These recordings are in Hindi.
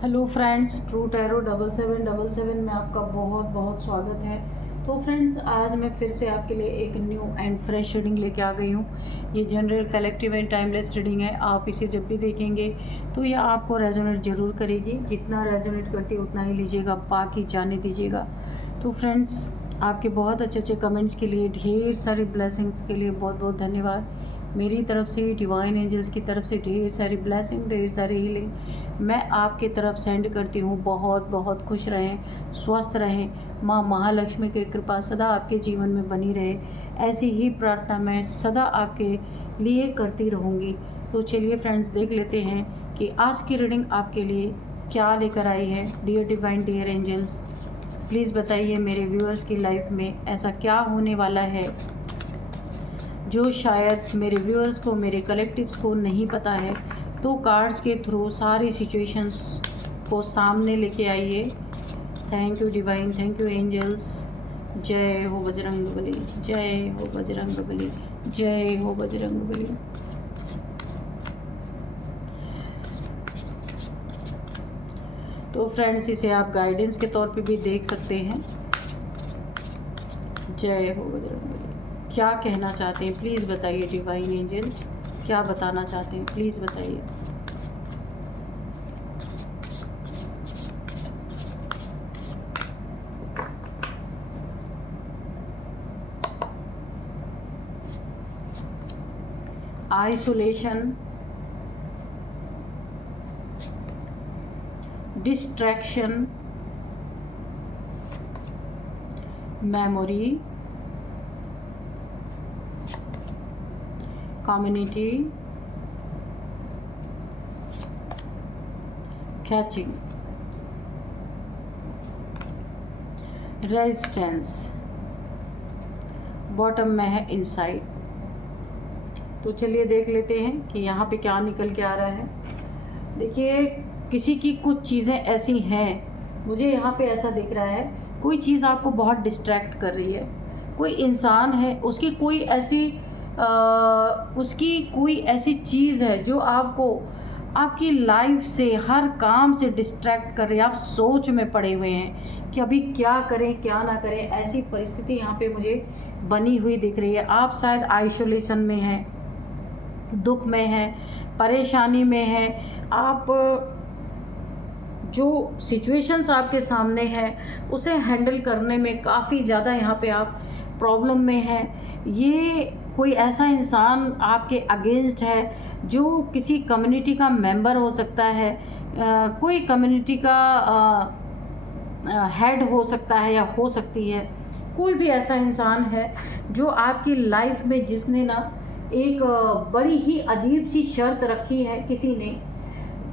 हेलो फ्रेंड्स, ट्रू टैरो 7777 में आपका बहुत बहुत स्वागत है। तो फ्रेंड्स, आज मैं फिर से आपके लिए एक न्यू एंड फ्रेश रीडिंग लेके आ गई हूँ। ये general, collective and timeless reading है। आप इसे जब भी देखेंगे तो ये आपको रेजोनेट ज़रूर करेगी। जितना रेजोनेट करती है उतना ही लीजिएगा, बाकी जाने दीजिएगा। तो फ्रेंड्स, आपके बहुत अच्छे अच्छे कमेंट्स के लिए, ढेर सारी ब्लेसिंग्स के लिए बहुत बहुत धन्यवाद। मेरी तरफ से, डिवाइन एंजल्स की तरफ से ढेर सारी ब्लेसिंग, ढेर सारी हीलिंग मैं आपके तरफ सेंड करती हूँ। बहुत बहुत खुश रहें, स्वस्थ रहें, माँ महालक्ष्मी की कृपा सदा आपके जीवन में बनी रहे, ऐसी ही प्रार्थना मैं सदा आपके लिए करती रहूँगी। तो चलिए फ्रेंड्स, देख लेते हैं कि आज की रीडिंग आपके लिए क्या लेकर आई है। Dear divine, dear angels, please बताइए मेरे व्यूअर्स की लाइफ में ऐसा क्या होने वाला है जो शायद मेरे व्यूअर्स को, मेरे कलेक्टिव्स को नहीं पता है। तो कार्ड्स के थ्रू सारी सिचुएशंस को सामने लेके आइए। Thank you divine, thank you angels. जय हो बजरंगबली, जय हो बजरंगबली, जय हो बजरंगबली। तो फ्रेंड्स, इसे आप गाइडेंस के तौर पे भी देख सकते हैं। जय हो बजरंगबली। क्या कहना चाहते हैं प्लीज़ बताइए डिवाइन एंजल्स, क्या बताना चाहते हैं प्लीज़ बताइए। Isolation, distraction, memory, community, catching, resistance, bottom में है इनसाइड। तो चलिए देख लेते हैं कि यहाँ पे क्या निकल के आ रहा है। देखिए, किसी की कुछ चीज़ें ऐसी हैं, मुझे यहाँ पे ऐसा दिख रहा है, कोई चीज़ आपको बहुत डिस्ट्रैक्ट कर रही है। कोई इंसान है, उसकी कोई ऐसी चीज़ है जो आपको आपकी लाइफ से, हर काम से डिस्ट्रैक्ट कर रही है। आप सोच में पड़े हुए हैं कि अभी क्या करें क्या ना करें, ऐसी परिस्थिति यहाँ पे मुझे बनी हुई दिख रही है। आप शायद आइसोलेशन में हैं, दुख में हैं, परेशानी में हैं। आप जो सिचुएशंस आपके सामने है उसे हैंडल करने में काफ़ी ज़्यादा यहाँ पे आप प्रॉब्लम में हैं। ये कोई ऐसा इंसान आपके अगेंस्ट है जो किसी कम्युनिटी का मेंबर हो सकता है, कोई कम्युनिटी का हेड हो सकता है या हो सकती है। कोई भी ऐसा इंसान है जो आपकी लाइफ में, जिसने ना एक बड़ी ही अजीब सी शर्त रखी है किसी ने।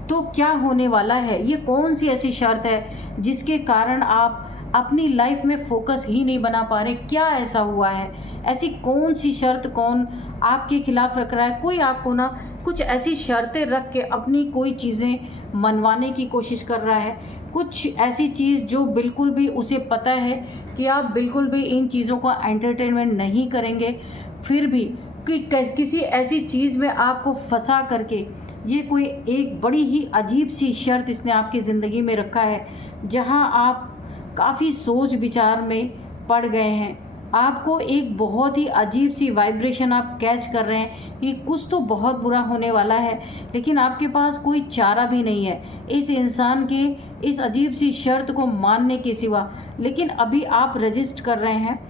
तो क्या होने वाला है, ये कौन सी ऐसी शर्त है जिसके कारण आप अपनी लाइफ में फोकस ही नहीं बना पा रहे? क्या ऐसा हुआ है? ऐसी कौन सी शर्त कौन आपके खिलाफ रख रहा है? कोई आपको ना कुछ ऐसी शर्तें रख के अपनी कोई चीज़ें मनवाने की कोशिश कर रहा है। कुछ ऐसी चीज़ जो बिल्कुल भी उसे पता है कि आप बिल्कुल भी इन चीज़ों का एंटरटेनमेंट नहीं करेंगे, फिर भी किसी ऐसी चीज़ में आपको फंसा करके ये कोई एक बड़ी ही अजीब सी शर्त इसने आपकी ज़िंदगी में रखा है, जहां आप काफ़ी सोच विचार में पड़ गए हैं। आपको एक बहुत ही अजीब सी वाइब्रेशन आप कैच कर रहे हैं कि कुछ तो बहुत बुरा होने वाला है, लेकिन आपके पास कोई चारा भी नहीं है इस इंसान के इस अजीब सी शर्त को मानने के सिवा। लेकिन अभी आप रजिस्ट कर रहे हैं।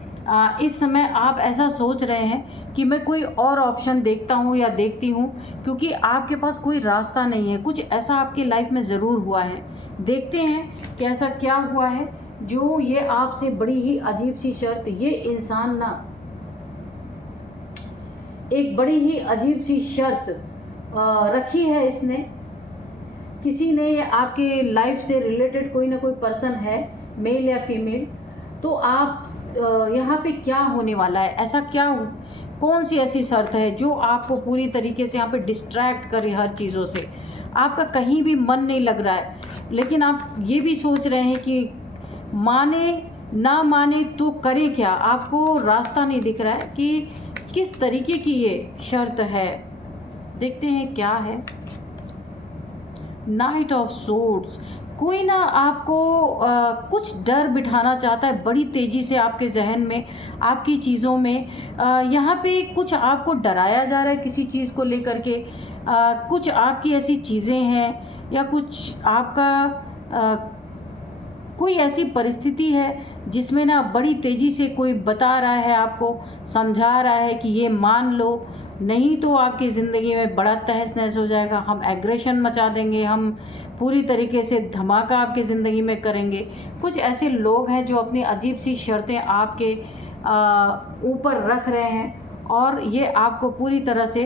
इस समय आप ऐसा सोच रहे हैं कि मैं कोई और ऑप्शन देखता हूँ या देखती हूँ, क्योंकि आपके पास कोई रास्ता नहीं है। कुछ ऐसा आपकी लाइफ में ज़रूर हुआ है। देखते हैं कि ऐसा क्या हुआ है जो ये आपसे बड़ी ही अजीब सी शर्त, ये इंसान ना एक बड़ी ही अजीब सी शर्त रखी है इसने। किसी ने आपके लाइफ से रिलेटेड कोई ना कोई पर्सन है, मेल या फीमेल। तो आप यहाँ पे क्या होने वाला है, ऐसा क्या कौन सी ऐसी शर्त है जो आपको पूरी तरीके से यहाँ पे डिस्ट्रैक्ट करे हर चीज़ों से? आपका कहीं भी मन नहीं लग रहा है, लेकिन आप ये भी सोच रहे हैं कि माने ना माने तो करे क्या। आपको रास्ता नहीं दिख रहा है कि किस तरीके की ये शर्त है। देखते हैं क्या है। नाइट ऑफ सोर्ड्स, कोई ना आपको कुछ डर बिठाना चाहता है बड़ी तेज़ी से आपके जहन में, आपकी चीज़ों में। यहाँ पे कुछ आपको डराया जा रहा है किसी चीज़ को लेकर के। कुछ आपकी ऐसी चीज़ें हैं या कुछ आपका कोई ऐसी परिस्थिति है जिसमें ना बड़ी तेज़ी से कोई बता रहा है, आपको समझा रहा है कि ये मान लो, नहीं तो आपकी ज़िंदगी में बड़ा तहस नहस हो जाएगा, हम एग्रेशन मचा देंगे, हम पूरी तरीके से धमाका आपकी ज़िंदगी में करेंगे। कुछ ऐसे लोग हैं जो अपनी अजीब सी शर्तें आपके ऊपर रख रहे हैं और ये आपको पूरी तरह से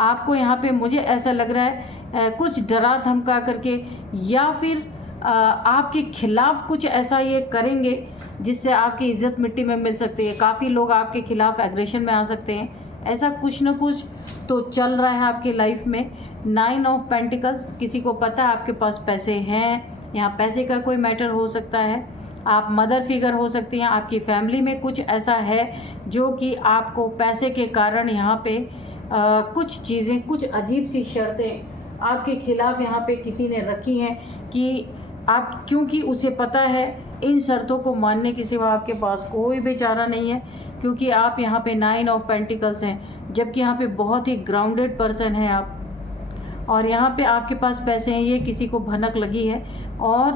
आपको यहाँ पे मुझे ऐसा लग रहा है कुछ डरा धमका करके या फिर आपके खिलाफ कुछ ऐसा ये करेंगे जिससे आपकी इज़्ज़त मिट्टी में मिल सकती है। काफ़ी लोग आपके खिलाफ एग्रेशन में आ सकते हैं। ऐसा कुछ न कुछ तो चल रहा है आपकी लाइफ में। 9 ऑफ पेंटिकल्स, किसी को पता है आपके पास पैसे हैं, यहाँ पैसे का कोई मैटर हो सकता है। आप मदर फिगर हो सकती हैं, आपकी फैमिली में कुछ ऐसा है जो कि आपको पैसे के कारण यहाँ पे कुछ चीज़ें, कुछ अजीब सी शर्तें आपके खिलाफ यहाँ पे किसी ने रखी हैं कि आप, क्योंकि उसे पता है इन शर्तों को मानने के सिवा आपके पास कोई भी चारा नहीं है, क्योंकि आप यहाँ पे 9 ऑफ पेंटिकल्स हैं, जबकि यहाँ पे बहुत ही ग्राउंडेड पर्सन है आप, और यहाँ पे आपके पास पैसे हैं। ये किसी को भनक लगी है और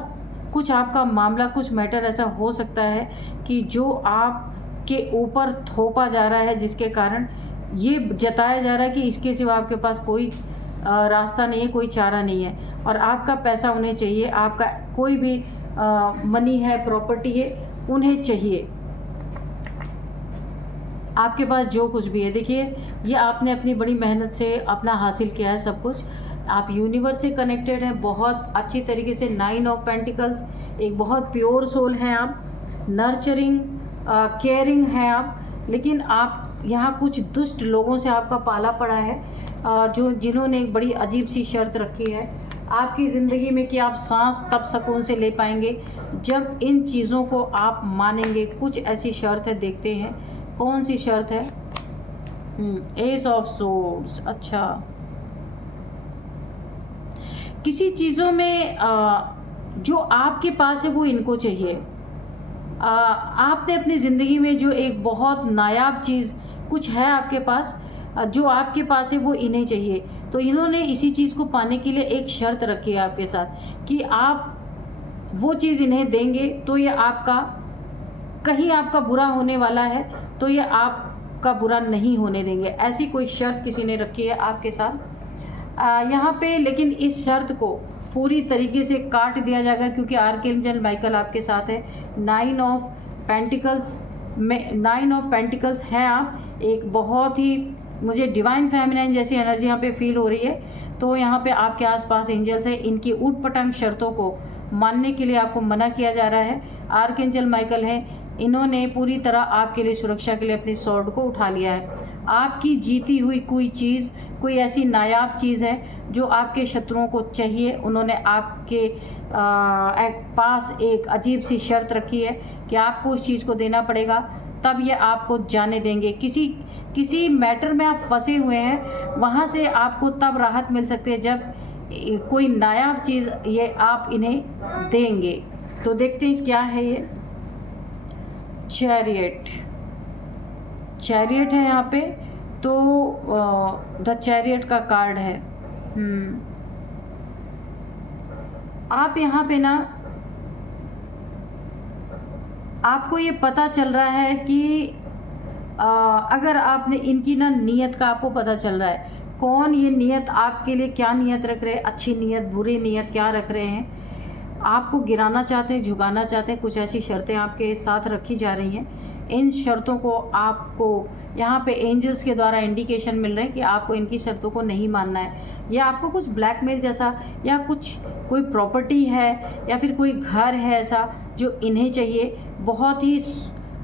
कुछ आपका मामला, कुछ मैटर ऐसा हो सकता है कि जो आपके ऊपर थोपा जा रहा है, जिसके कारण ये जताया जा रहा है कि इसके सिवा आपके पास कोई रास्ता नहीं है, कोई चारा नहीं है और आपका पैसा उन्हें चाहिए, आपका कोई भी मनी है, प्रॉपर्टी है, उन्हें चाहिए। आपके पास जो कुछ भी है, देखिए ये आपने अपनी बड़ी मेहनत से अपना हासिल किया है सब कुछ। आप यूनिवर्स से कनेक्टेड हैं बहुत अच्छी तरीके से। 9 ऑफ पेंटिकल्स, एक बहुत प्योर सोल हैं आप, नर्चरिंग केयरिंग हैं आप, लेकिन आप यहाँ कुछ दुष्ट लोगों से आपका पाला पड़ा है जो जिन्होंने एक बड़ी अजीब सी शर्त रखी है आपकी ज़िंदगी में कि आप सांस तब सुकून से ले पाएंगे जब इन चीज़ों को आप मानेंगे। कुछ ऐसी शर्त है, देखते हैं कौन सी शर्त है। एस ऑफ सोर्ड्स, अच्छा, किसी चीज़ों में जो आपके पास है वो इनको चाहिए। आपने अपनी ज़िंदगी में जो एक बहुत नायाब चीज़ कुछ है आपके पास, जो आपके पास है वो इन्हें चाहिए, तो इन्होंने इसी चीज़ को पाने के लिए एक शर्त रखी है आपके साथ कि आप वो चीज़ इन्हें देंगे तो ये आपका, कहीं आपका बुरा होने वाला है तो ये आपका बुरा नहीं होने देंगे। ऐसी कोई शर्त किसी ने रखी है आपके साथ यहाँ पे, लेकिन इस शर्त को पूरी तरीके से काट दिया जाएगा क्योंकि आर्कएंजल माइकल आपके साथ है। 9 ऑफ पेंटिकल्स में 9 ऑफ पेंटिकल्स हैं आप, एक बहुत ही मुझे डिवाइन फेमिनाइन जैसी एनर्जी यहाँ पे फील हो रही है। तो यहाँ पे आपके आसपास एंजल्स हैं, इनकी ऊट पटांग शर्तों को मानने के लिए आपको मना किया जा रहा है। आर्कएंजल माइकल हैं, इन्होंने पूरी तरह आपके लिए सुरक्षा के लिए अपनी स्वॉर्ड को उठा लिया है। आपकी जीती हुई कोई चीज़, कोई ऐसी नायाब चीज़ है जो आपके शत्रुओं को चाहिए, उन्होंने आपके पास एक अजीब सी शर्त रखी है कि आपको उस चीज़ को देना पड़ेगा, तब ये आपको जाने देंगे। किसी मैटर में आप फंसे हुए हैं, वहाँ से आपको तब राहत मिल सकती है जब कोई नायाब चीज़ ये आप इन्हें देंगे। तो देखते हैं क्या है ये। चैरियट है यहाँ पे, तो द चैरियट का कार्ड है। आप यहाँ पे ना, आपको ये पता चल रहा है कि अगर आपने इनकी ना नीयत का आपको पता चल रहा है, कौन ये नीयत आपके लिए क्या नीयत रख रहे हैं, अच्छी नीयत बुरी नीयत क्या रख रहे हैं, आपको गिराना चाहते हैं, झुकाना चाहते हैं। कुछ ऐसी शर्तें आपके साथ रखी जा रही हैं। इन शर्तों को आपको यहाँ पे एंजल्स के द्वारा इंडिकेशन मिल रहे हैं कि आपको इनकी शर्तों को नहीं मानना है। या आपको कुछ ब्लैकमेल जैसा, या कुछ कोई प्रॉपर्टी है या फिर कोई घर है ऐसा जो इन्हें चाहिए। बहुत ही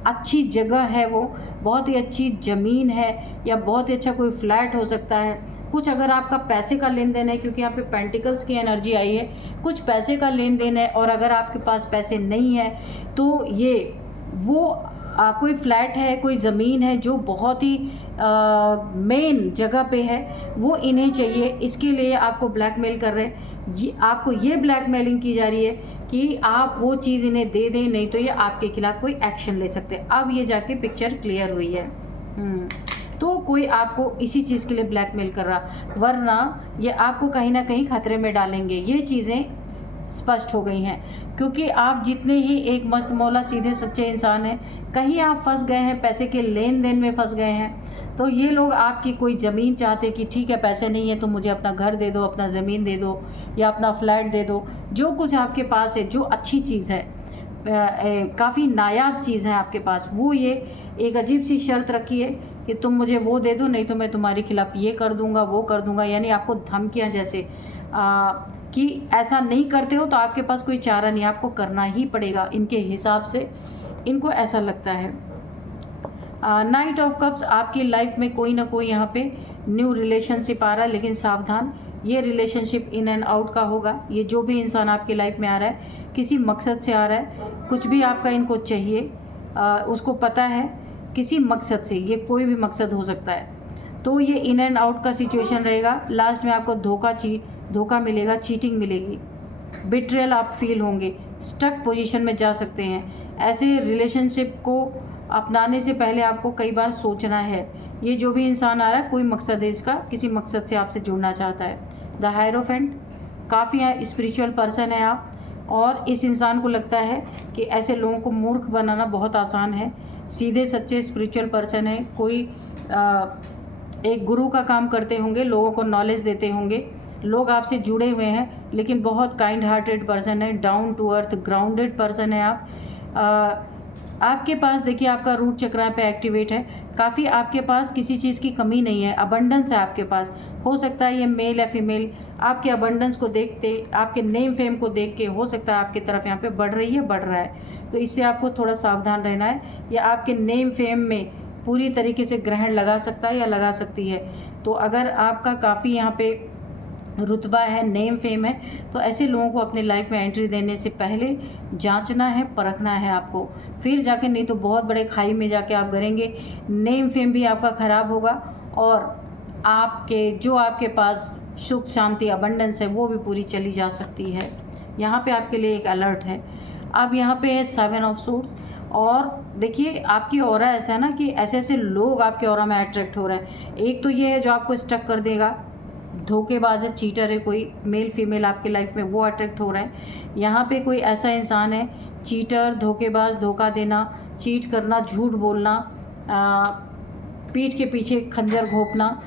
अच्छी जगह है वो, बहुत ही अच्छी ज़मीन है, या बहुत ही अच्छा कोई फ्लैट हो सकता है। कुछ अगर आपका पैसे का लेन देन है, क्योंकि यहाँ पे पेंटिकल्स की एनर्जी आई है, कुछ पैसे का लेन देन है और अगर आपके पास पैसे नहीं है तो ये वो कोई फ्लैट है, कोई ज़मीन है जो बहुत ही मेन जगह पे है, वो इन्हें चाहिए। इसके लिए आपको ब्लैकमेल कर रहे हैं। ये आपको ये ब्लैकमेलिंग की जा रही है कि आप वो चीज़ इन्हें दे दें, नहीं तो ये आपके खिलाफ कोई एक्शन ले सकते हैं। अब ये जाके पिक्चर क्लियर हुई है। तो कोई आपको इसी चीज़ के लिए ब्लैकमेल कर रहा, वरना ये आपको कहीं ना कहीं खतरे में डालेंगे। ये चीज़ें स्पष्ट हो गई हैं, क्योंकि आप जितने ही एक मस्त मौला सीधे सच्चे इंसान हैं, कहीं आप फंस गए हैं, पैसे के लेन देन में फंस गए हैं, तो ये लोग आपकी कोई ज़मीन चाहते कि ठीक है पैसे नहीं है तो मुझे अपना घर दे दो, अपना ज़मीन दे दो, या अपना फ्लैट दे दो, जो कुछ आपके पास है, जो अच्छी चीज़ है, काफ़ी नायाब चीज़ है आपके पास, वो ये एक अजीब सी शर्त रखी है कि तुम मुझे वो दे दो, नहीं तो मैं तुम्हारे खिलाफ ये कर दूंगा, वो कर दूंगा। यानी आपको धमकियां जैसे कि ऐसा नहीं करते हो तो आपके पास कोई चारा नहीं, आपको करना ही पड़ेगा। इनके हिसाब से इनको ऐसा लगता है। नाइट ऑफ कप्स, आपकी लाइफ में कोई ना कोई यहाँ पे न्यू रिलेशनशिप आ रहा है, लेकिन सावधान, ये रिलेशनशिप इन एंड आउट का होगा। ये जो भी इंसान आपकी लाइफ में आ रहा है किसी मकसद से आ रहा है, कुछ भी आपका इनको चाहिए, उसको पता है किसी मकसद से, ये कोई भी मकसद हो सकता है, तो ये इन एंड आउट का सिचुएशन रहेगा। लास्ट में आपको धोखा मिलेगा, चीटिंग मिलेगी, बिट्रेयल आप फील होंगे, स्टक पोजीशन में जा सकते हैं। ऐसे रिलेशनशिप को अपनाने से पहले आपको कई बार सोचना है। ये जो भी इंसान आ रहा है कोई मकसद है इसका, किसी मकसद से आपसे जुड़ना चाहता है। द हायरोफेंट, काफ़ी स्पिरिचुअल पर्सन है आप, और इस इंसान को लगता है कि ऐसे लोगों को मूर्ख बनाना बहुत आसान है। सीधे सच्चे स्पिरिचुअल पर्सन है, कोई एक गुरु का काम करते होंगे, लोगों को नॉलेज देते होंगे, लोग आपसे जुड़े हुए हैं, लेकिन बहुत काइंड हार्टेड पर्सन है, down to earth grounded person है आप। आपके पास देखिए आपका रूट चक्र पे एक्टिवेट है, काफ़ी आपके पास किसी चीज़ की कमी नहीं है, अबंडेंस है आपके पास। हो सकता है ये मेल या फीमेल आपके अबंडेंस को देखते, आपके नेम फेम को देख के हो सकता है आपकी तरफ यहाँ पे बढ़ रही है, बढ़ रहा है, तो इससे आपको थोड़ा सावधान रहना है। या आपके नेम फेम में पूरी तरीके से ग्रहण लगा सकता है या लगा सकती है। तो अगर आपका काफ़ी यहाँ पे रुतबा है, नेम फेम है, तो ऐसे लोगों को अपने लाइफ में एंट्री देने से पहले जांचना है, परखना है आपको, फिर जाके, नहीं तो बहुत बड़े खाई में जाके आप गिरेंगे। नेम फेम भी आपका ख़राब होगा, और आपके जो आपके पास सुख शांति अबंडेंस है वो भी पूरी चली जा सकती है। यहाँ पे आपके लिए एक अलर्ट है। अब यहाँ पे है 7 ऑफ सूट्स, और देखिए आपकी ऑरा ऐसा है ना कि ऐसे ऐसे लोग आपके ऑरा में अट्रैक्ट हो रहे हैं। एक तो ये है जो आपको स्टक कर देगा, धोखेबाज है, चीटर है, कोई मेल फीमेल आपकी लाइफ में वो अट्रैक्ट हो रहे हैं। यहाँ पे कोई ऐसा इंसान है, चीटर, धोखेबाज, धोखा देना, चीट करना, झूठ बोलना, पीठ के पीछे खंजर घोंपना,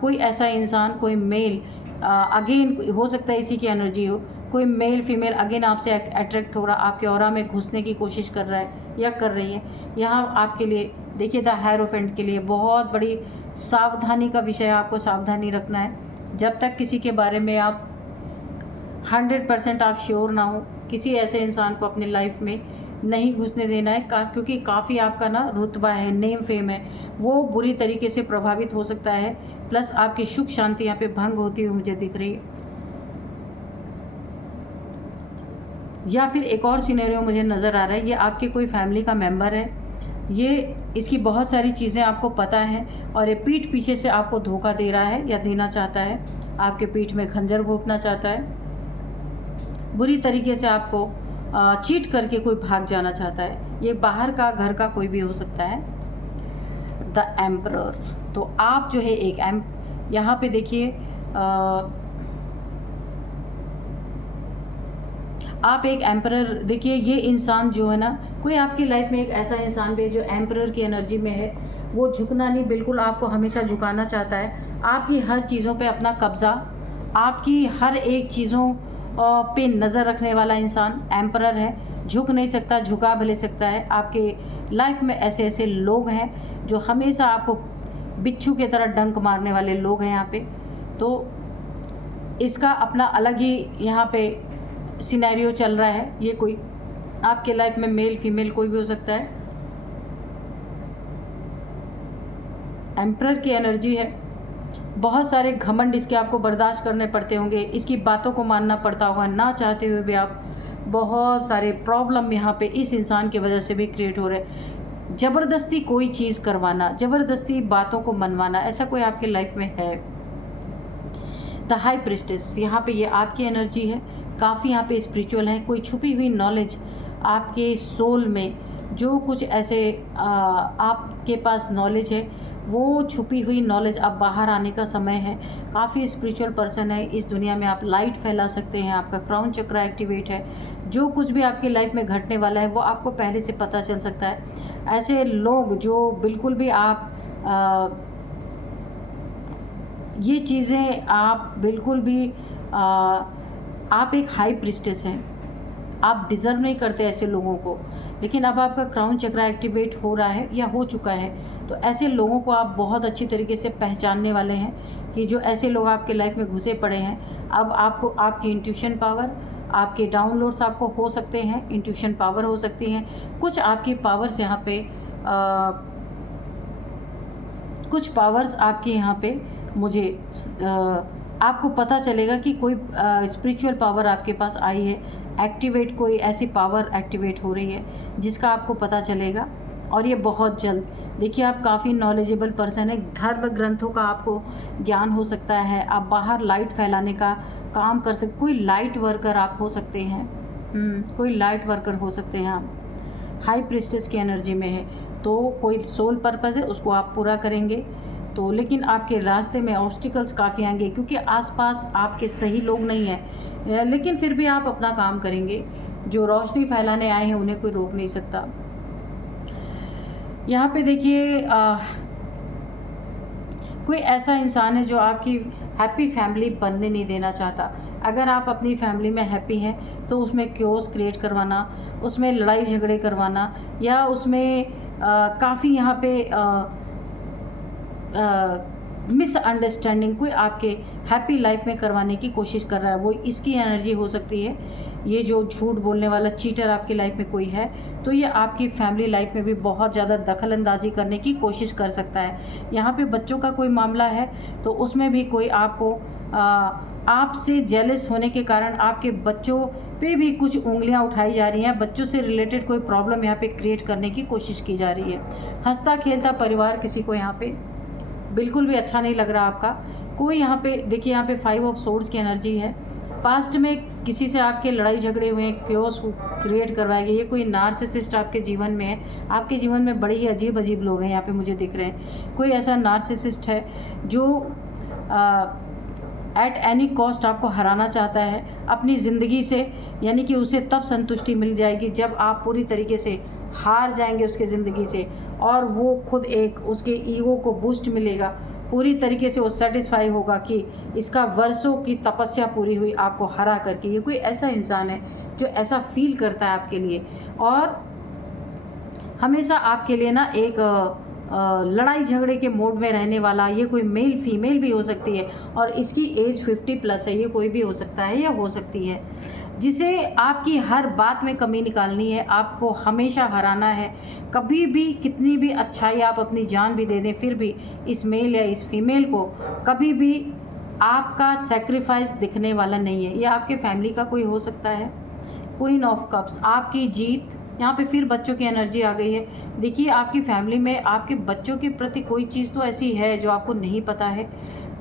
कोई ऐसा इंसान, कोई मेल, अगेन हो सकता है इसी की एनर्जी हो, कोई मेल फीमेल अगेन आपसे अट्रैक्ट हो रहा, आपके ऑरा में घुसने की कोशिश कर रहा है या कर रही है। यहाँ आपके लिए देखिए द हायरोफेंट के लिए बहुत बड़ी सावधानी का विषय है, आपको सावधानी रखना है। जब तक किसी के बारे में आप 100% आप श्योर ना हो, किसी ऐसे इंसान को अपनी लाइफ में नहीं घुसने देना है, क्योंकि काफ़ी आपका ना रुतबा है, नेम फेम है, वो बुरी तरीके से प्रभावित हो सकता है। प्लस आपकी सुख शांति यहाँ पे भंग होती हुई मुझे दिख रही है। या फिर एक और सिनेरियो मुझे नज़र आ रहा है, ये आपके कोई फैमिली का मेंबर है, ये इसकी बहुत सारी चीज़ें आपको पता हैं, और ये पीठ पीछे से आपको धोखा दे रहा है या देना चाहता है, आपके पीठ में खंजर घोंपना चाहता है, बुरी तरीके से आपको चीट करके कोई भाग जाना चाहता है। ये बाहर का, घर का कोई भी हो सकता है। द एम्परर, तो आप जो है एक यहाँ पे देखिए आप एक एम्परर, देखिए ये इंसान जो है ना, कोई आपकी लाइफ में एक ऐसा इंसान भी है जो एम्परर की एनर्जी में है, वो झुकना नहीं, बिल्कुल आपको हमेशा झुकाना चाहता है। आपकी हर चीज़ों पे अपना कब्ज़ा, आपकी हर एक चीज़ों पे नज़र रखने वाला इंसान एम्परर है, झुक नहीं सकता, झुका भी ले सकता है। आपके लाइफ में ऐसे ऐसे लोग हैं जो हमेशा आपको बिच्छू की तरह डंक मारने वाले लोग हैं यहाँ पे। तो इसका अपना अलग ही यहाँ पे सिनेरियो चल रहा है। ये कोई आपके लाइफ में मेल फीमेल कोई भी हो सकता है। एम्परर की एनर्जी है, बहुत सारे घमंड इसके आपको बर्दाश्त करने पड़ते होंगे, इसकी बातों को मानना पड़ता होगा, ना चाहते हुए भी आप बहुत सारे प्रॉब्लम यहाँ पे इस इंसान की वजह से भी क्रिएट हो रहे हैं। ज़बरदस्ती कोई चीज़ करवाना, ज़बरदस्ती बातों को मनवाना, ऐसा कोई आपकी लाइफ में है। द हाई प्रिस्टेस, यहाँ पे ये आपकी एनर्जी है, काफ़ी यहाँ पे स्पिरिचुअल है। कोई छुपी हुई नॉलेज आपके सोल में, जो कुछ ऐसे आपके पास नॉलेज है, वो छुपी हुई नॉलेज अब बाहर आने का समय है। काफ़ी स्पिरिचुअल पर्सन है इस दुनिया में, आप लाइट फैला सकते हैं, आपका क्राउन चक्र एक्टिवेट है। जो कुछ भी आपकी लाइफ में घटने वाला है वो आपको पहले से पता चल सकता है। ऐसे लोग जो बिल्कुल भी आप ये चीज़ें आप बिल्कुल भी आप एक हाई प्रिस्टेस हैं, आप डिज़र्व नहीं करते ऐसे लोगों को, लेकिन अब आपका क्राउन चक्र एक्टिवेट हो रहा है या हो चुका है, तो ऐसे लोगों को आप बहुत अच्छी तरीके से पहचानने वाले हैं कि जो ऐसे लोग आपके लाइफ में घुसे पड़े हैं। अब आपको आपकी इंट्यूशन पावर, आपके डाउनलोड्स आपको हो सकते हैं, इंट्यूशन पावर हो सकती हैं, कुछ आपकी पावर्स यहाँ पे कुछ पावर्स आपके यहाँ पे मुझे आपको पता चलेगा कि कोई स्पिरिचुअल पावर आपके पास आई है, एक्टिवेट, कोई ऐसी पावर एक्टिवेट हो रही है जिसका आपको पता चलेगा, और ये बहुत जल्द। देखिए आप काफ़ी नॉलेजेबल पर्सन है, धर्म ग्रंथों का आपको ज्ञान हो सकता है, आप बाहर लाइट फैलाने का काम कर सकते, कोई लाइट वर्कर आप हो सकते हैं, कोई लाइट वर्कर हो सकते हैं आप, हाई प्रिस्टेस की एनर्जी में है, तो कोई सोल पर्पज़ है उसको आप पूरा करेंगे। तो लेकिन आपके रास्ते में ऑब्स्टिकल्स काफ़ी आएंगे क्योंकि आसपास आपके सही लोग नहीं हैं, लेकिन फिर भी आप अपना काम करेंगे। जो रोशनी फैलाने आए हैं उन्हें कोई रोक नहीं सकता। यहाँ पे देखिए कोई ऐसा इंसान है जो आपकी हैप्पी फैमिली बनने नहीं देना चाहता। अगर आप अपनी फैमिली में हैप्पी हैं तो उसमें क्योस क्रिएट करवाना, उसमें लड़ाई झगड़े करवाना, या उसमें काफ़ी यहाँ पे मिसअंडरस्टैंडिंग कोई आपके हैप्पी लाइफ में करवाने की कोशिश कर रहा है, वो इसकी एनर्जी हो सकती है। ये जो झूठ बोलने वाला चीटर आपकी लाइफ में कोई है तो ये आपकी फैमिली लाइफ में भी बहुत ज़्यादा दखल अंदाजी करने की कोशिश कर सकता है। यहाँ पे बच्चों का कोई मामला है तो उसमें भी कोई आपको आपसे जेलस होने के कारण आपके बच्चों पे भी कुछ उंगलियां उठाई जा रही हैं, बच्चों से रिलेटेड कोई प्रॉब्लम यहाँ पे क्रिएट करने की कोशिश की जा रही है। हंसता खेलता परिवार किसी को यहाँ पे बिल्कुल भी अच्छा नहीं लग रहा आपका। कोई यहाँ पे देखिए, यहाँ पे 5 ऑफ सोर्ड्स की एनर्जी है। पास्ट में किसी से आपके लड़ाई झगड़े हुए, क्योस क्रिएट करवाए गए, ये कोई नार्सिसिस्ट आपके जीवन में है। आपके जीवन में बड़े ही अजीब अजीब लोग हैं यहाँ पे मुझे दिख रहे हैं। कोई ऐसा नार्सिसिस्ट है जो एट एनी कॉस्ट आपको हराना चाहता है अपनी ज़िंदगी से, यानी कि उसे तब संतुष्टि मिल जाएगी जब आप पूरी तरीके से हार जाएंगे उसके ज़िंदगी से, और वो खुद एक उसके ईगो को बूस्ट मिलेगा, पूरी तरीके से वो सेटिस्फाई होगा कि इसका वर्षों की तपस्या पूरी हुई आपको हरा करके। ये कोई ऐसा इंसान है जो ऐसा फील करता है आपके लिए, और हमेशा आपके लिए ना एक लड़ाई झगड़े के मोड में रहने वाला। ये कोई मेल फीमेल भी हो सकती है, और इसकी एज 50+ है, ये कोई भी हो सकता है या हो सकती है, जिसे आपकी हर बात में कमी निकालनी है, आपको हमेशा हराना है। कभी भी कितनी भी अच्छाई आप अपनी जान भी दे दें, फिर भी इस मेल या इस फीमेल को कभी भी आपका सेक्रीफाइस दिखने वाला नहीं है। ये आपके फैमिली का कोई हो सकता है। क्वीन ऑफ कप्स, आपकी जीत। यहाँ पे फिर बच्चों की एनर्जी आ गई है। देखिए आपकी फैमिली में आपके बच्चों के प्रति कोई चीज़ तो ऐसी है जो आपको नहीं पता है,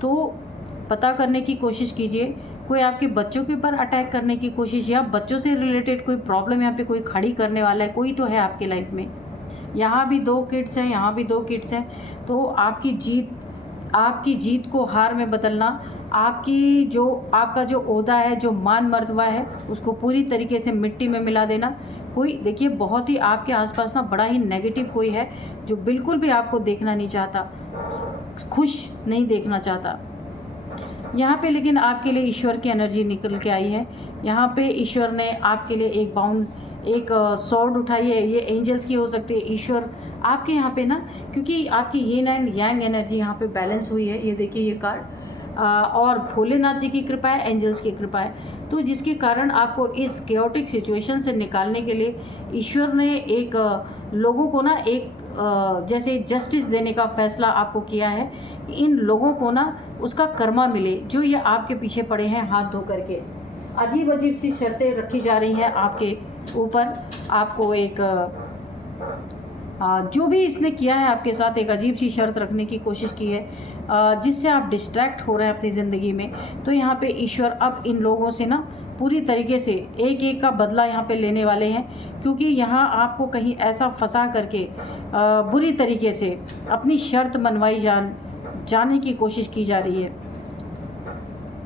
तो पता करने की कोशिश कीजिए। कोई आपके बच्चों के ऊपर अटैक करने की कोशिश, या बच्चों से रिलेटेड कोई प्रॉब्लम यहाँ पे कोई खड़ी करने वाला है, कोई तो है आपकी लाइफ में। यहाँ भी 2 किड्स हैं, यहाँ भी 2 किड्स हैं, तो आपकी जीत को हार में बदलना, आपका जो ओहदा है, जो मान मर्तबा है, उसको पूरी तरीके से मिट्टी में मिला देना। कोई देखिए बहुत ही आपके आसपास ना बड़ा ही नेगेटिव कोई है जो बिल्कुल भी आपको देखना नहीं चाहता, खुश नहीं देखना चाहता यहाँ पे। लेकिन आपके लिए ईश्वर की एनर्जी निकल के आई है। यहाँ पे ईश्वर ने आपके लिए एक सॉर्ड उठाई है। ये एंजल्स की हो सकती है। ईश्वर आपके यहाँ पे ना, क्योंकि आपकी यिन एंड यांग एनर्जी यहाँ पे बैलेंस हुई है, ये देखिए ये कार्ड, और भोलेनाथ जी की कृपा है, एंजल्स की कृपा है, तो जिसके कारण आपको इस केओटिक सिचुएशन से निकालने के लिए ईश्वर ने एक लोगों को ना एक जैसे जस्टिस देने का फैसला आपको किया है। इन लोगों को ना उसका कर्मा मिले जो ये आपके पीछे पड़े हैं हाथ धो करके। अजीब अजीब सी शर्तें रखी जा रही हैं आपके ऊपर। आपको एक जो भी इसने किया है आपके साथ, एक अजीब सी शर्त रखने की कोशिश की है। जिससे आप डिस्ट्रैक्ट हो रहे हैं अपनी ज़िंदगी में, तो यहाँ पे ईश्वर अब इन लोगों से ना पूरी तरीके से एक एक का बदला यहाँ पे लेने वाले हैं, क्योंकि यहाँ आपको कहीं ऐसा फंसा करके बुरी तरीके से अपनी शर्त मनवाई जाने की कोशिश की जा रही है।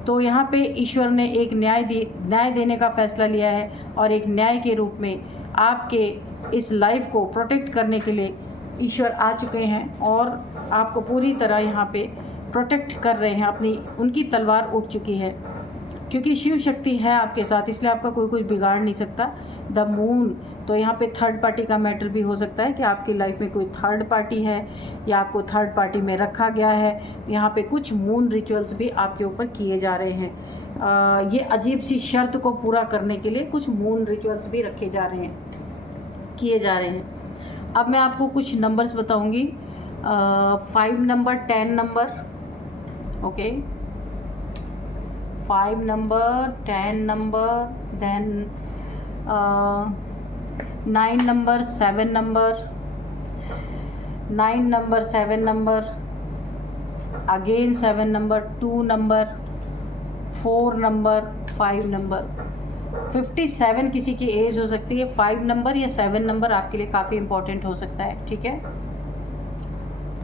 तो यहाँ पे ईश्वर ने एक न्याय देने का फैसला लिया है, और एक न्याय के रूप में आपके इस लाइफ को प्रोटेक्ट करने के लिए ईश्वर आ चुके हैं और आपको पूरी तरह यहाँ पे प्रोटेक्ट कर रहे हैं। उनकी तलवार उठ चुकी है, क्योंकि शिव शक्ति है आपके साथ, इसलिए आपका कोई कुछ बिगाड़ नहीं सकता। द मून, तो यहाँ पे थर्ड पार्टी का मैटर भी हो सकता है कि आपकी लाइफ में कोई थर्ड पार्टी है या आपको थर्ड पार्टी में रखा गया है। यहाँ पे कुछ मून रिचुअल्स भी आपके ऊपर किए जा रहे हैं। ये अजीब सी शर्त को पूरा करने के लिए कुछ मून रिचुअल्स भी किए जा रहे हैं। अब मैं आपको कुछ नंबर्स बताऊंगी। 5 number, 10 number, okay, 5 number, 10 number, then 9 number, 7 number, 9 number, 7 number, again 7 number, 2 number, 4 number, 5 number. 57 किसी की एज हो सकती है। 5 नंबर या 7 नंबर आपके लिए काफ़ी इंपॉर्टेंट हो सकता है, ठीक है।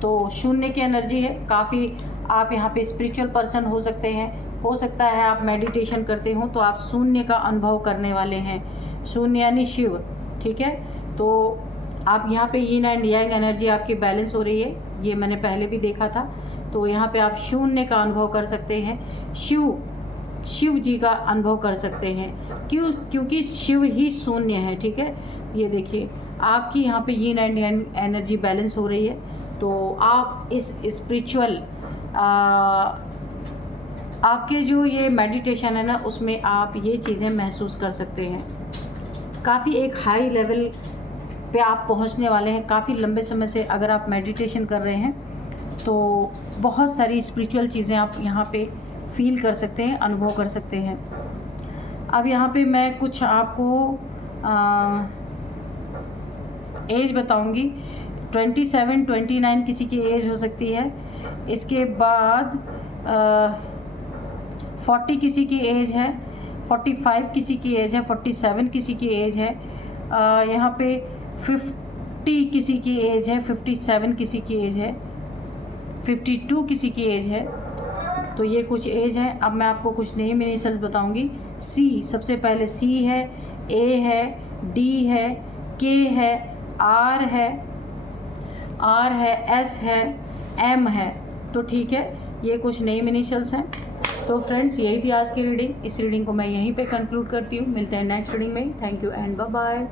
तो शून्य की एनर्जी है काफ़ी। आप यहाँ पे स्पिरिचुअल पर्सन हो सकते हैं, हो सकता है आप मेडिटेशन करते हो तो आप शून्य का अनुभव करने वाले हैं। शून्य यानी शिव, ठीक है। तो आप यहाँ पे यीन एंड यांग एनर्जी आपकी बैलेंस हो रही है, ये मैंने पहले भी देखा था। तो यहाँ पे आप शून्य का अनुभव कर सकते हैं, शिव जी का अनुभव कर सकते हैं। क्योंकि शिव ही शून्य है, ठीक है। ये देखिए आपकी यहाँ पे यीन एंड यांग एनर्जी बैलेंस हो रही है। तो आप इस स्पिरिचुअल आपके जो ये मेडिटेशन है ना, उसमें आप ये चीज़ें महसूस कर सकते हैं। काफ़ी एक हाई लेवल पे आप पहुंचने वाले हैं। काफ़ी लंबे समय से अगर आप मेडिटेशन कर रहे हैं तो बहुत सारी स्पिरिचुअल चीज़ें आप यहाँ पे फील कर सकते हैं, अनुभव कर सकते हैं। अब यहाँ पे मैं कुछ आपको एज बताऊंगी। 27, 29 किसी की एज हो सकती है। इसके बाद 40 किसी की एज है, 45 किसी की एज है, 47 किसी की एज है, यहाँ पे 50 किसी की एज है, 57 किसी की एज है, 52 किसी की एज है। तो ये कुछ एज है। अब मैं आपको कुछ नेम इनिशियल्स बताऊंगी। सी, सबसे पहले सी है, ए है, डी है, के है, आर है, एस है, एम है। तो ठीक है, ये कुछ नेम इनिशियल्स हैं। तो फ्रेंड्स, यही थी आज की रीडिंग। इस रीडिंग को मैं यहीं पे कंक्लूड करती हूँ। मिलते हैं नेक्स्ट रीडिंग में। Thank you and bye bye.